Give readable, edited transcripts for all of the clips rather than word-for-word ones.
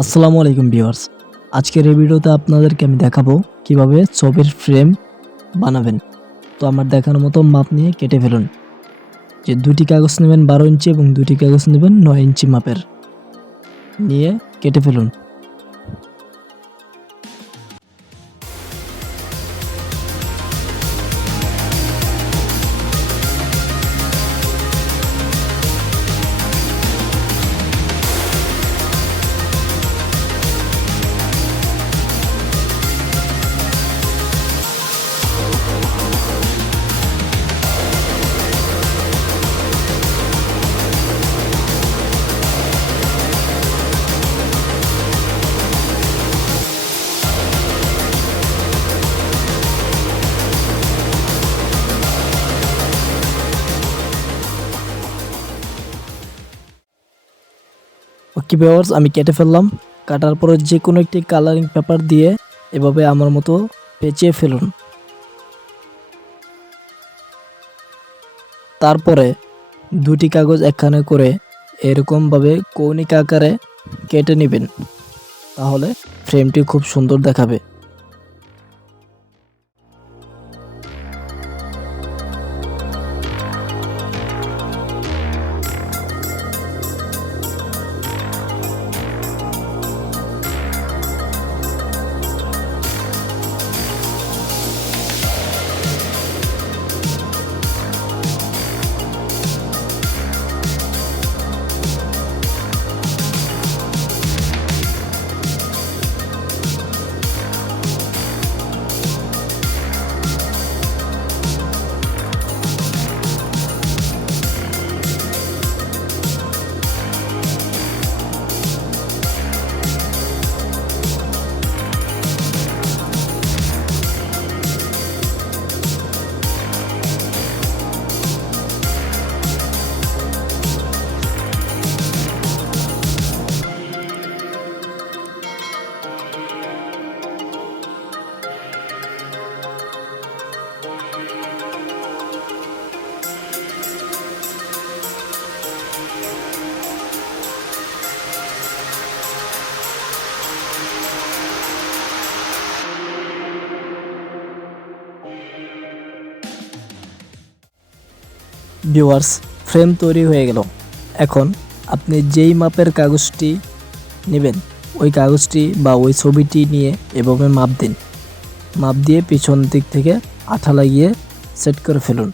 আসসালামু আলাইকুম ভিউয়ার্স। আজকের এই ভিডিওতে আপনাদেরকে আমি দেখাবো কিভাবে ছবির ফ্রেম বানাবেন। তো আমার দেখানোর মতো মাপ নিয়ে কেটে ফেলুন। যে দুটি কাগজ নেবেন 12 ইঞ্চি এবং দুটি কাগজ নেবেন 9 ইঞ্চি মাপের, নিয়ে কেটে ফেলুন। ওকে ভিউয়ার্স, আমি কেটে ফেললাম। কাটার পরে যে কোনো একটি কালারিং পেপার দিয়ে এভাবে আমার মতো পেঁচিয়ে ফেলুন। তারপরে দুটি কাগজ একখানে করে এরকমভাবে কৌণিক আকারে কেটে নেবেন, তাহলে ফ্রেমটি খুব সুন্দর দেখাবে। ভিউয়ার্স, ফ্রেম তৈরি হয়ে গেল। এখন আপনি যেই মাপের কাগজটি নেবেন ওই কাগজটি বা ওই ছবিটি নিয়ে এভাবে মাপ দিন। মাপ দিয়ে পিছন দিক থেকে আঠা লাগিয়ে সেট করে ফেলুন।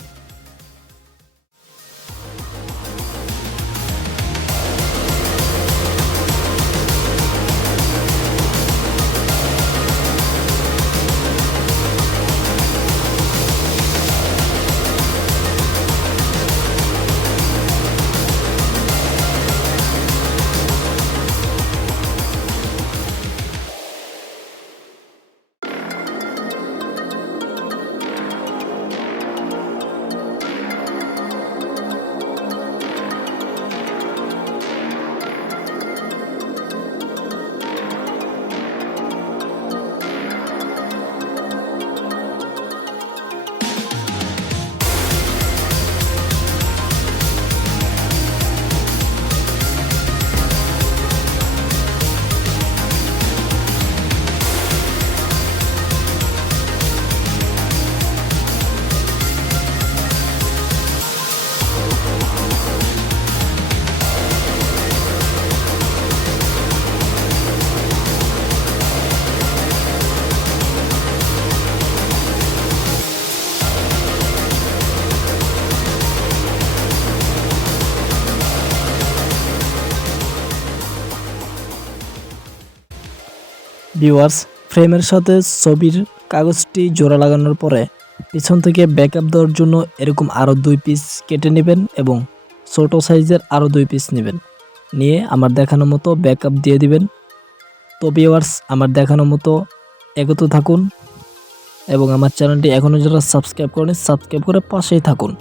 ভিউয়ার্স, ফ্রেমের সাথে ছবির কাগজটি জোড়া লাগানোর পরে পিছন থেকে ব্যাকআপ দেওয়ার জন্য এরকম আরও 2 পিস কেটে নেবেন এবং ছোট সাইজের আরও 2 পিস নেবেন, নিয়ে আমার দেখানো মতো ব্যাকআপ দিয়ে দিবেন। তো ভিউয়ার্স, আমার দেখানো মতো এগোতে থাকুন এবং আমার চ্যানেলটি এখনও যারা সাবস্ক্রাইব করেন সাবস্ক্রাইব করে পাশেই থাকুন।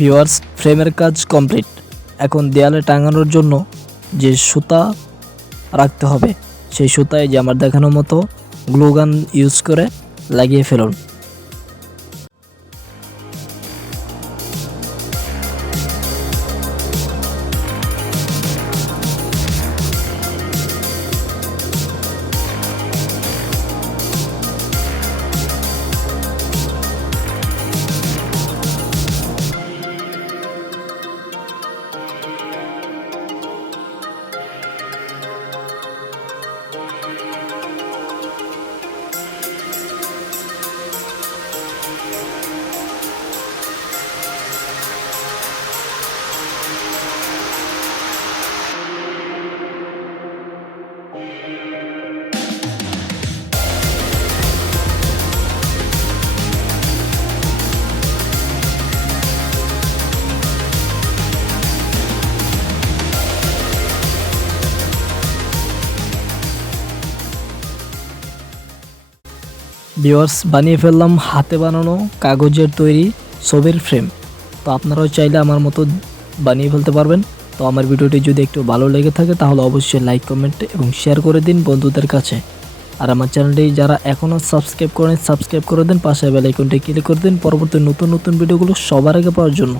ভিউয়ার্স, ফ্রেমের কাজ কমপ্লিট। এখন দেয়ালে টাঙানোর জন্য যে সুতা রাখতে হবে সেই সুতায় যে আমার দেখানো মতো গ্লু গান ইউজ করে লাগিয়ে ফেলুন। ভিউয়ার্স, বানিয়ে ফেললাম হাতে বানানো কাগজের তৈরি ছবির ফ্রেম। তো আপনারাও চাইলে আমার মতো বানিয়ে ফেলতে পারবেন। তো আমার ভিডিওটি যদি একটু ভালো লেগে থাকে তাহলে অবশ্যই লাইক, কমেন্ট এবং শেয়ার করে দিন বন্ধুদের কাছে। আর আমার চ্যানেলটি যারা এখনও সাবস্ক্রাইব করেন সাবস্ক্রাইব করে দিন, পাশে বেল আইকনটি ক্লিক করে দিন পরবর্তী নতুন নতুন ভিডিওগুলো সবার আগে পাওয়ার জন্য।